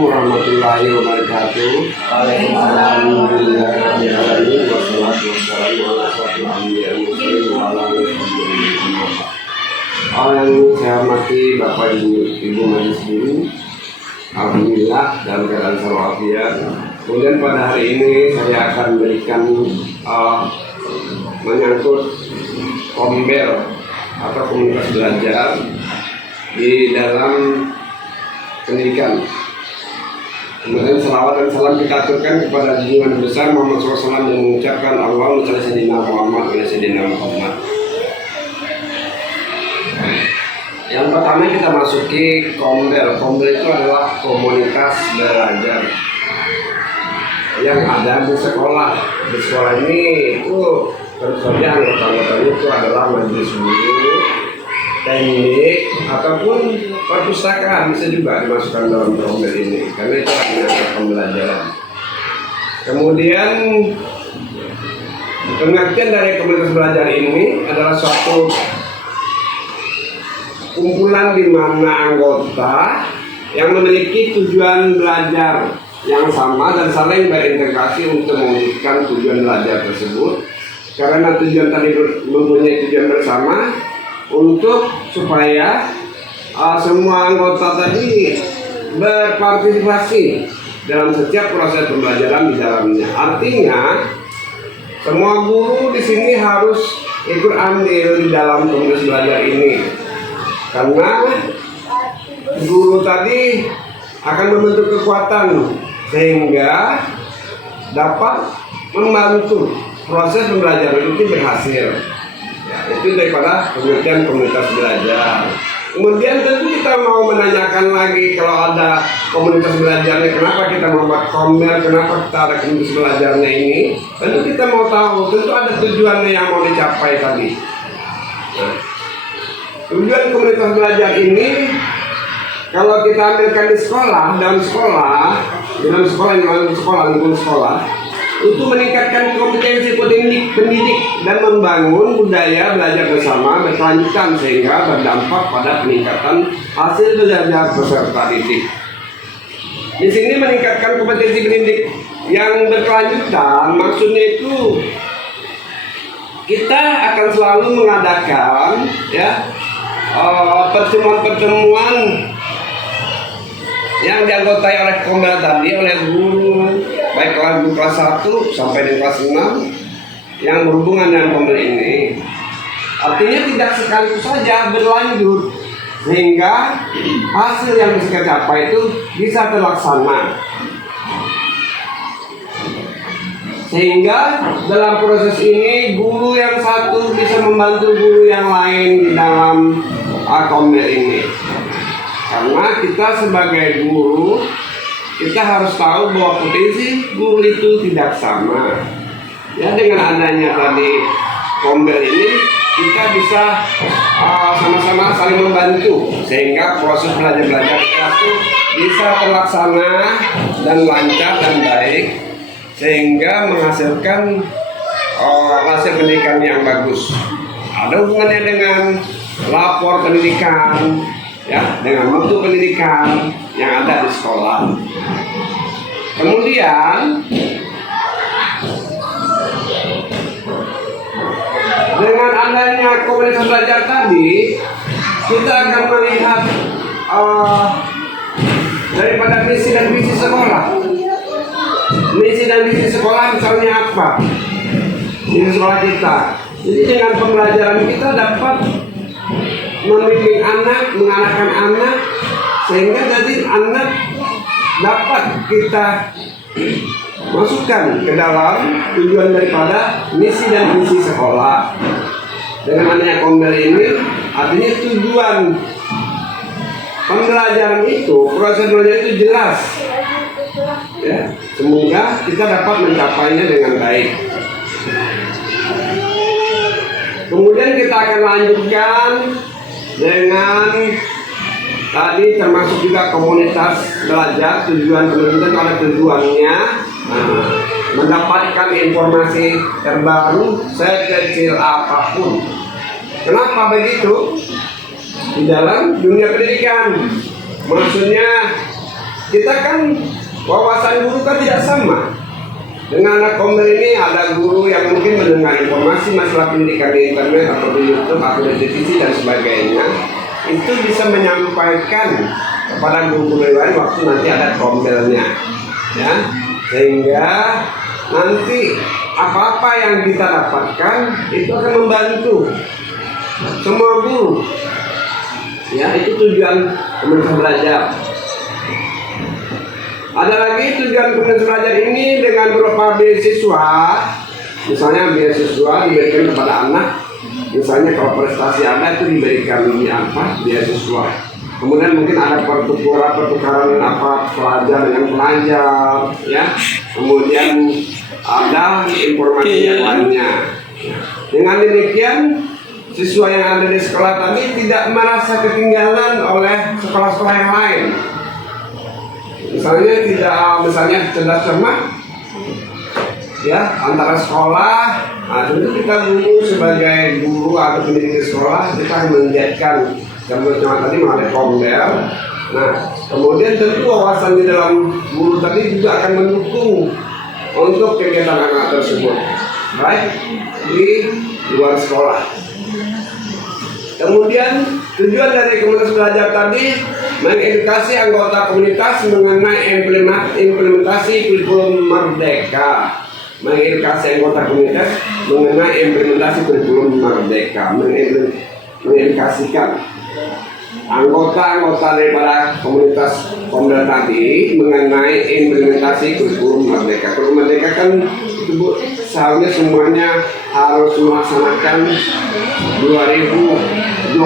warahmatullahi wabarakatuh. Waalaikumsalam warahmatullahi wabarakatuh. Wassalatu wassalamu ala asyrofil anbiya'i wal mursalin wa ala alihi yang saya hormati Bapak Ibu Majelis Guru, alhamdulillah dalam keadaan walafiat. Kemudian pada hari ini saya akan memberikan menyangkut kombel atau komunitas belajar di dalam pendidikan. Kemudian salawat dan salam kita aturkan kepada junjungan besar Muhammad SAW yang mengucapkan Allahumma shalli sayyidina Muhammad wa sayyidina Muhammad. Yang pertama kita masuki kombel. Kombel itu adalah komunitas belajar yang ada di sekolah. Di sekolah ini itu tentu saja anggota-anggotanya itu adalah majelis guru, teknik, ataupun perpustakaan bisa juga dimasukkan dalam kombel ini karena itu adalah pembelajaran. Kemudian pengertian dari komunitas belajar ini adalah suatu kumpulan di mana anggota yang memiliki tujuan belajar yang sama dan saling berintegrasi untuk mewujudkan tujuan belajar tersebut. Karena tujuan tadi mempunyai tujuan bersama untuk supaya semua anggota tadi berpartisipasi dalam setiap proses pembelajaran di dalamnya. Artinya semua guru di sini harus ikut andil di dalam komunitas belajar ini. Karena guru tadi akan membentuk kekuatan sehingga dapat membantu proses pembelajaran itu berhasil. Ya, itu daripada pengertian komunitas belajar. Kemudian tentu kita mau menanyakan lagi kalau ada komunitas belajarnya, kenapa kita membuat kombel, kenapa kita ada komunitas belajarnya ini. Tentu kita mau tahu, tentu ada tujuannya yang mau dicapai tadi. Nah, tujuan komunitas belajar ini kalau kita ambilkan di sekolah, dalam sekolah, lingkungan sekolah, itu meningkatkan kompetensi pendidik dan membangun budaya belajar bersama berkelanjutan sehingga berdampak pada peningkatan hasil belajar peserta didik. Di sini meningkatkan kompetensi pendidik yang berkelanjutan, maksudnya itu kita akan selalu mengadakan pertemuan-pertemuan yang dianggotai oleh kombel tadi, oleh guru baik kelas 1 sampai di kelas 6 yang berhubungan dengan kombel ini. Artinya tidak sekaligus saja berlanjut sehingga hasil yang bisa kita capai itu bisa terlaksana. Sehingga dalam proses ini guru yang satu bisa membantu guru yang lain di dalam kombel ini. Karena kita sebagai guru, kita harus tahu bahwa potensi guru itu tidak sama. Ya, dengan adanya tadi kombel ini, kita bisa sama-sama saling membantu sehingga proses belajar itu bisa terlaksana dan lancar dan baik sehingga menghasilkan hasil pendidikan yang bagus. Ada hubungannya dengan lapor pendidikan, ya, dengan mutu pendidikan yang ada di sekolah. Kemudian dengan adanya komunitas belajar tadi, kita akan melihat daripada misi dan visi sekolah. Misi dan visi sekolah misalnya apa? Di sekolah kita. Jadi dengan pembelajaran kita dapat membimbing anak, mengarahkan anak sehingga tadi anak dapat kita masukkan ke dalam tujuan daripada misi dan visi sekolah. Dengan adanya kombel ini artinya tujuan pembelajaran itu, proses belajar itu jelas. Ya, semoga kita dapat mencapainya dengan baik. Kemudian kita akan lanjutkan dengan tadi termasuk juga komunitas belajar. Tujuan penelitian oleh tujuannya mendapatkan informasi terbaru sekecil apapun. Kenapa begitu? Di dalam dunia pendidikan, maksudnya kita kan wawasan guru kan tidak sama. Dengan anak Kombel ini ada guru yang mungkin mendengar informasi masalah pendidikan di internet atau di YouTube atau di televisi dan sebagainya, itu bisa menyampaikan kepada guru-guru lain waktu nanti ada Kombelnya, ya, sehingga nanti apa-apa yang kita dapatkan itu akan membantu semua guru, ya. Itu tujuan Komunitas Belajar. Ada lagi tujuan Komunitas Belajar ini dengan berupa beasiswa. Misalnya beasiswa diberikan kepada anak. Misalnya kalau prestasi ada itu diberikan beasiswa. Kemudian mungkin ada pertukaran pelajar dengan pelajar, ya. Kemudian ada informasi yang lainnya. Dengan demikian siswa yang ada di sekolah tadi tidak merasa ketinggalan oleh sekolah-sekolah yang lain. Misalnya cerdas cermat, ya, antara sekolah. Nah, tentu kita dulu sebagai guru atau pendidik di sekolah kita menjadikan cerdas tadi melalui Kombel. Nah, kemudian tentu wawasan di dalam guru tadi juga akan mendukung untuk kegiatan anak tersebut, baik di luar sekolah. Kemudian tujuan dari Komunitas Belajar tadi mengedukasi anggota komunitas mengenai implementasi kurikulum Merdeka. Mengedukasi anggota komunitas mengenai implementasi kurikulum Merdeka. Mengedukasikan anggota-anggota daripada komunitas Kombel tadi mengenai implementasi kurikulum Merdeka. Kurikulum Merdeka kan itu Bu, seharusnya semuanya harus melaksanakan 2024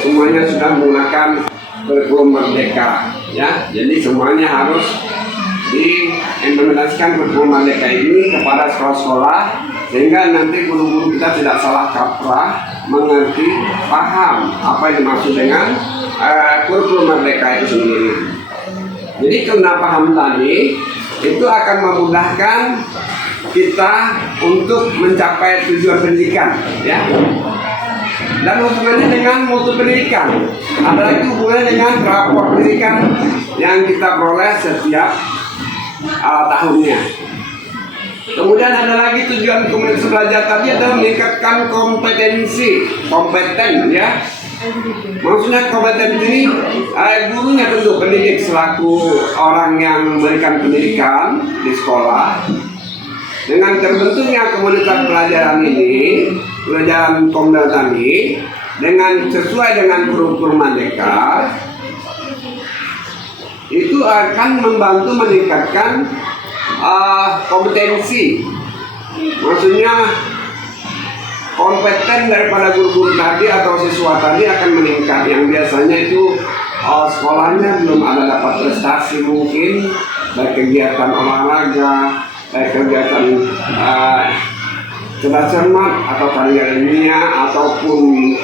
semuanya sudah menggunakan kurikulum Merdeka, ya. Jadi semuanya harus diimplementasikan kurikulum Merdeka ini kepada sekolah-sekolah sehingga nanti guru-guru kita tidak salah kaprah, mengerti, paham apa yang dimaksud dengan kurikulum Merdeka itu sendiri. Jadi karena paham tadi itu akan memudahkan kita untuk mencapai tujuan pendidikan, ya. Dan hubungannya dengan mutu pendidikan, ada lagi hubungannya dengan rapor pendidikan yang kita peroleh setiap tahunnya. Kemudian ada lagi tujuan Komunitas Belajar tadi adalah meningkatkan kompeten, ya. Maksudnya kompeten ini gurunya tentu pendidik selaku orang yang memberikan pendidikan di sekolah. Dengan terbentuknya komunitas pelajaran ini, pelajaran Kombel tadi, dengan sesuai dengan kurikulum Merdeka, itu akan membantu meningkatkan kompetensi. Maksudnya kompeten daripada guru-guru tadi atau siswa tadi akan meningkat. Yang biasanya itu sekolahnya belum ada dapat prestasi mungkin, baik kegiatan olahraga, baik kegiatan cerdas cermat atau karya ilmiah ataupun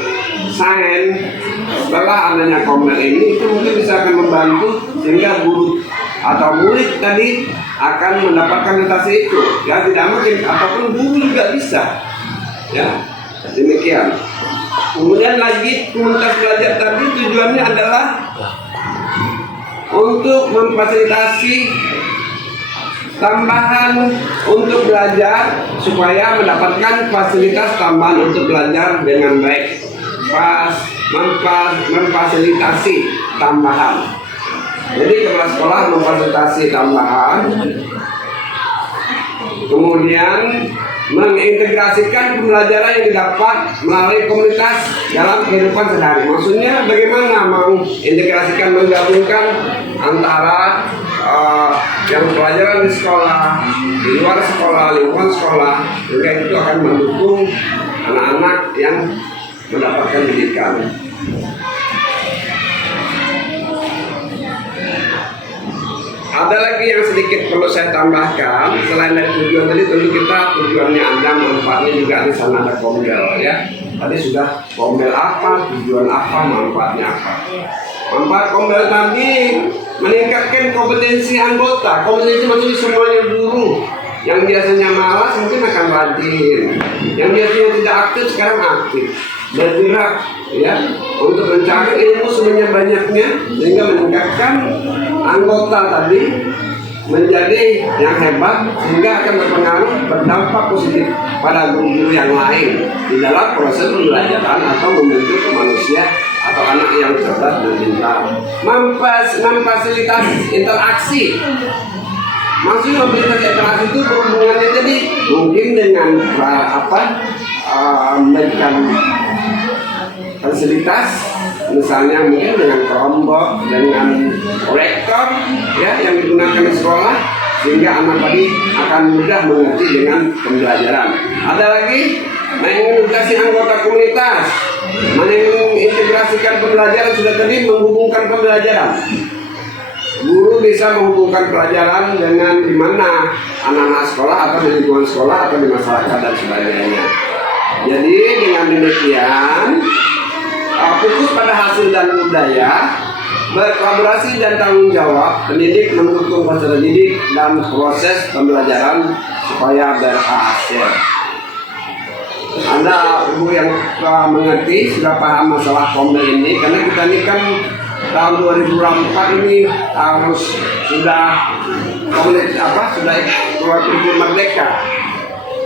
sains. Setelah adanya Kombel ini itu mungkin bisa akan membantu sehingga guru atau murid tadi akan mendapatkan prestasi itu, ya. Tidak mungkin ataupun guru juga bisa, ya. Demikian. Kemudian lagi Komunitas Belajar tadi tujuannya adalah untuk memfasilitasi tambahan untuk belajar supaya mendapatkan fasilitas tambahan untuk belajar dengan baik. Memfasilitasi tambahan. Jadi kepala sekolah memfasilitasi tambahan. Kemudian mengintegrasikan pembelajaran yang didapat melalui komunitas dalam kehidupan sehari. Maksudnya bagaimana mengintegrasikan, menggabungkan antara yang pelajaran di sekolah, di luar sekolah, lingkungan sekolah, sehingga itu akan mendukung anak-anak yang mendapatkan pendidikan. Ada lagi yang sedikit perlu saya tambahkan. Selain dari tujuan tadi, tentu kita tujuannya ada, manfaatnya juga di sana ada Kombel, ya. Tadi sudah Kombel apa, tujuan apa, manfaatnya apa. Manfaat Kombel tadi meningkatkan kompetensi anggota. Kompetensi maksudnya semuanya guru. Yang biasanya malas mungkin akan rajin. Yang biasanya tidak aktif sekarang aktif. bergerak ya untuk mencari ilmu sebanyak-banyaknya sehingga meningkatkan anggota tadi menjadi yang hebat sehingga akan berpengaruh berdampak positif pada guru-guru yang lain di dalam proses pembelajaran atau membentuk manusia atau anak yang cerdas dan pintar. Memfasilitasi interaksi. Maksudnya memfasilitasi interaksi itu berhubungannya jadi mungkin dengan memberikan fasilitas, misalnya mungkin dengan kelompok, dengan proyektor ya yang digunakan di sekolah sehingga anak tadi akan mudah mengerti dengan pembelajaran. Ada lagi mengedukasi anggota komunitas, mengintegrasikan pembelajaran sudah tadi menghubungkan pembelajaran. Guru bisa menghubungkan pelajaran dengan di mana anak-anak sekolah atau di lingkungan sekolah atau di masyarakat dan sebagainya. Jadi dengan demikian fokus pada hasil dan budaya, berkolaborasi dan tanggung jawab, pendidik mendukung peserta didik dan proses pembelajaran supaya berhasil. Anda ibu yang mengerti sudah paham masalah kombel ini karena kita ini kan tahun 2024 ini harus sudah sudah keluar kurikulum merdeka.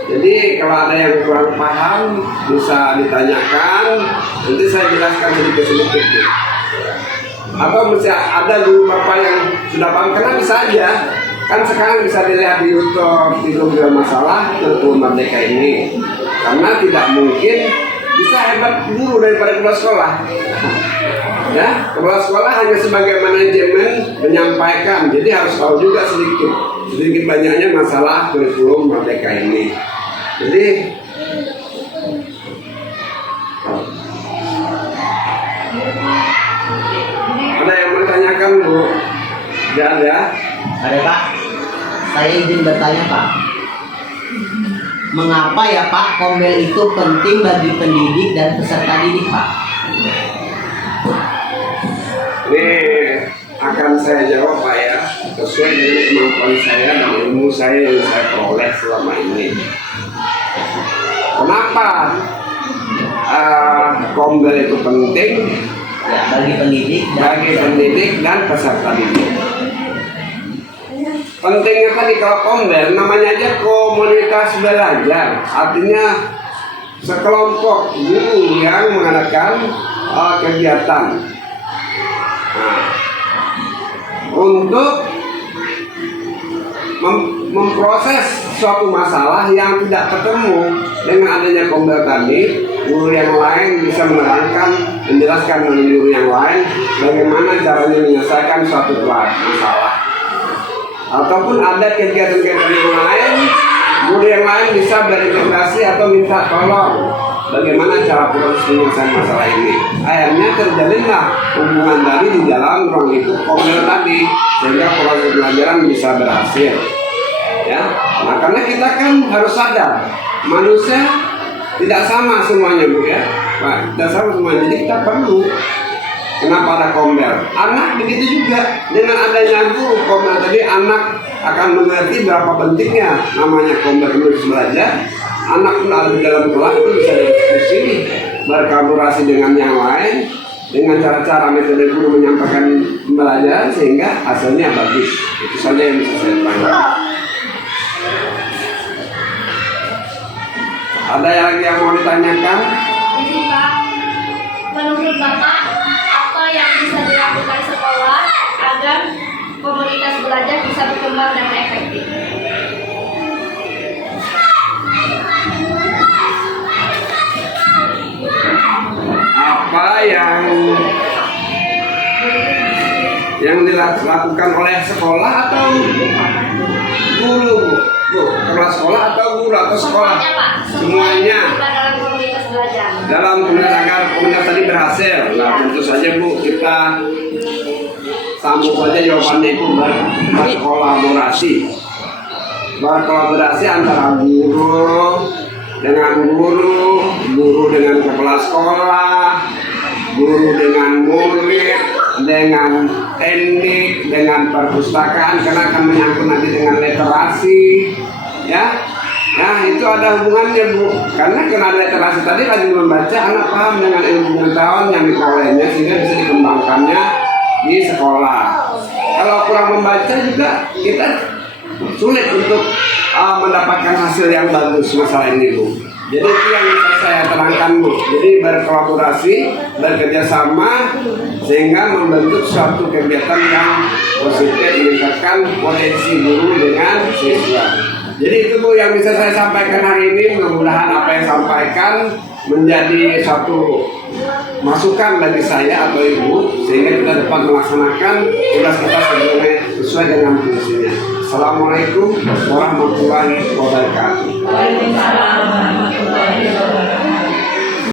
Jadi kalau ada yang kurang paham bisa ditanyakan, nanti saya jelaskan sedikit-sedikit. Atau bisa ada guru bapak yang sudah paham, karena bisa aja kan sekarang bisa dilihat di YouTube di Google masalah kurikulum merdeka ini. Karena tidak mungkin bisa hebat guru daripada kepala sekolah. Ya, kepala sekolah hanya sebagai manajemen menyampaikan, jadi harus tahu juga sedikit banyaknya masalah kurikulum merdeka ini. Jadi ada yang mau ditanyakan Bu? Jangan ya? Ada Pak. Saya izin bertanya Pak. Mengapa ya Pak kombel itu penting bagi pendidik dan peserta didik Pak? Ini akan saya jawab Pak ya, sesuai dengan kemampuan saya dan ilmu saya yang saya peroleh selama ini. Kenapa kombel itu penting? Ya, bagi pendidik dan peserta didik. Pentingnya tadi kalau kombel namanya aja komunitas belajar, artinya sekelompok guru yang mengadakan kegiatan untuk memproses suatu masalah yang tidak ketemu. Dengan adanya kombel tadi, guru yang lain bisa menerangkan, menjelaskan dengan guru yang lain bagaimana caranya menyelesaikan suatu masalah. Ataupun ada kegiatan-kegiatan yang lain, guru yang lain bisa berintegrasi atau minta tolong bagaimana cara proses menyelesaikan masalah ini. Akhirnya terjalinlah hubungan tadi di dalam ruang itu kombel tadi sehingga proses pelajaran bisa berhasil. Ya, nah karena kita kan harus sadar manusia tidak sama semuanya Bu ya, Pak, tidak sama semuanya. Jadi kita perlu. Kenapa ada kombel? Anak begitu juga. Dengan adanya guru kombel tadi, anak akan mengerti berapa pentingnya namanya kombel menulis belajar. Anak pun ada di dalam kelas itu bisa diskusi, berkolaborasi dengan yang lain, dengan cara-cara metode guru menyampaikan pembelajaran sehingga hasilnya bagus. Itu saja yang bisa saya sampaikan. Ada yang lagi yang mau ditanyakan? Ini Pak, menurut Bapak apa yang bisa dilakukan sekolah agar komunitas belajar bisa berkembang dan efektif? Apa yang dilakukan oleh sekolah atau guru? Bu, kepala sekolah atau guru atau sekolah? Semuanya. Dalam komunitas belajar. Dalam komunitas agar komunitas tadi berhasil. Nah, tentu saja Bu, kita sambung saja jawabannya itu berkolaborasi. Berkolaborasi antara guru dengan guru, guru dengan kepala sekolah, guru dengan murid, dengan teknik, dengan perpustakaan, karena akan menyangkut nanti dengan literasi, ya. Nah itu ada hubungannya Bu, karena ada literasi tadi lagi membaca, anak paham dengan ilmu pengetahuan yang diperolehnya sehingga bisa dikembangkannya di sekolah. Kalau kurang membaca juga kita sulit untuk mendapatkan hasil yang bagus masalah ini Bu. Jadi itu yang bisa saya terangkan Bu. Jadi berkolaborasi, bekerjasama sehingga membentuk suatu kegiatan yang positif meningkatkan potensi guru dengan siswa. Jadi itu Bu yang bisa saya sampaikan hari ini. Mudah-mudahan apa yang sampaikan menjadi satu masukan bagi saya atau Ibu sehingga kita dapat melaksanakan tugas kita sesuai dengan fungsinya. Assalamualaikum warahmatullahi wabarakatuh. Waalaikumsalam.